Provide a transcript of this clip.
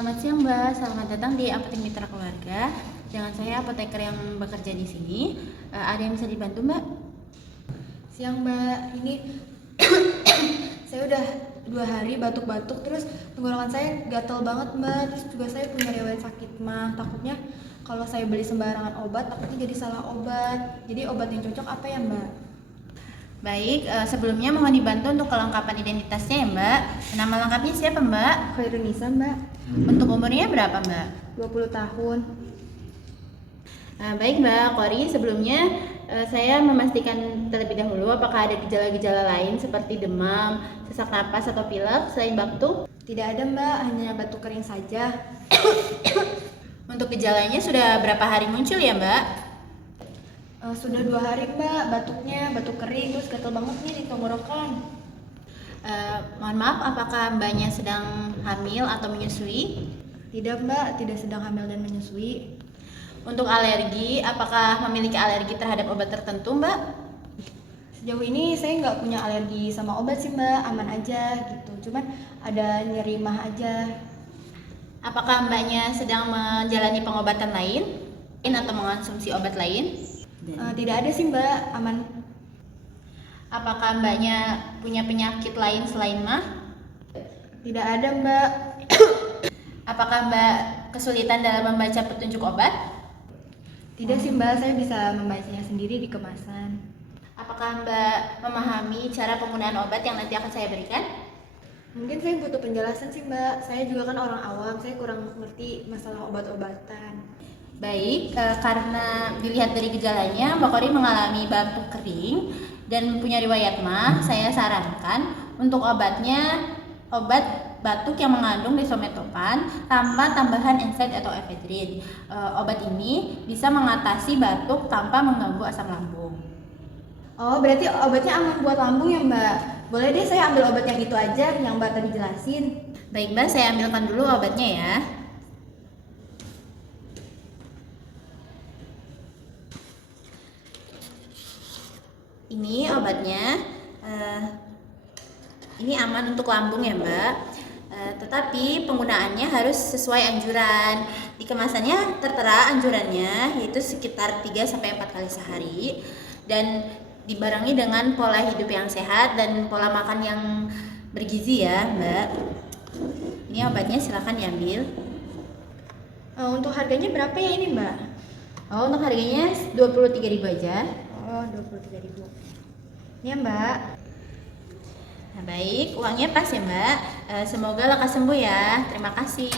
Selamat siang Mbak, selamat datang di Apotek Mitra Keluarga. Dengan saya apoteker yang bekerja di sini. Ada yang bisa dibantu Mbak? Siang Mbak, ini saya udah 2 hari batuk-batuk, terus tenggorokan saya gatel banget Mbak. Terus juga saya punya riwayat sakit mah. Takutnya kalau saya beli sembarangan obat, takutnya jadi salah obat. Jadi obat yang cocok apa ya Mbak? Baik, sebelumnya mohon dibantu untuk kelengkapan identitasnya ya Mbak. Nama lengkapnya siapa Mbak? Khairunisa Mbak, Untuk umurnya berapa Mbak? 20 tahun. Baik Mbak Kori, sebelumnya saya memastikan terlebih dahulu apakah ada gejala-gejala lain seperti demam, sesak napas atau pilek selain batuk. Tidak ada Mbak, hanya batuk kering saja. Untuk gejalanya sudah berapa hari muncul ya Mbak? Sudah 2 hari Mbak, batuknya batuk kering, terus gatel banget nih di tenggorokan. Mohon maaf, apakah Mbaknya sedang hamil atau menyusui? Tidak Mbak, tidak sedang hamil dan menyusui. Untuk alergi, apakah memiliki alergi terhadap obat tertentu Mbak? Sejauh ini saya nggak punya alergi sama obat sih Mbak, aman aja gitu. Cuman ada nyeri mah aja. Apakah Mbaknya sedang menjalani pengobatan lain atau mengonsumsi obat lain? Tidak ada sih Mbak, aman. Apakah Mbaknya punya penyakit lain selain mah? Tidak ada Mbak. Apakah Mbak kesulitan dalam membaca petunjuk obat? Tidak sih Mbak, saya bisa membacanya sendiri di kemasan. Apakah Mbak memahami cara penggunaan obat yang nanti akan saya berikan? Mungkin saya butuh penjelasan sih Mbak, saya juga kan orang awam, saya kurang ngerti masalah obat-obatan. Baik, karena dilihat dari gejalanya Mbak Kori mengalami batuk kering dan punya riwayat mah, saya sarankan untuk obatnya obat batuk yang mengandung desometopan tanpa tambahan NSAID atau efedrin. Obat ini bisa mengatasi batuk tanpa mengganggu asam lambung. Oh, berarti obatnya aman buat lambung ya Mbak? Boleh deh saya ambil obat yang itu aja yang Mbak tadi jelasin. Baik Mbak, saya ambilkan dulu obatnya ya. Ini obatnya, ini aman untuk lambung ya Mbak, tetapi penggunaannya harus sesuai anjuran. Di kemasannya tertera anjurannya yaitu sekitar 3-4 kali sehari dan dibarengi dengan pola hidup yang sehat dan pola makan yang bergizi ya Mbak. Ini obatnya silakan diambil. Untuk harganya berapa ya ini Mbak? Oh, untuk harganya 23.000 aja. Oh, 23.000. Ini ya Mbak. Nah, baik, uangnya pas ya Mbak. Semoga lekas sembuh ya. Terima kasih.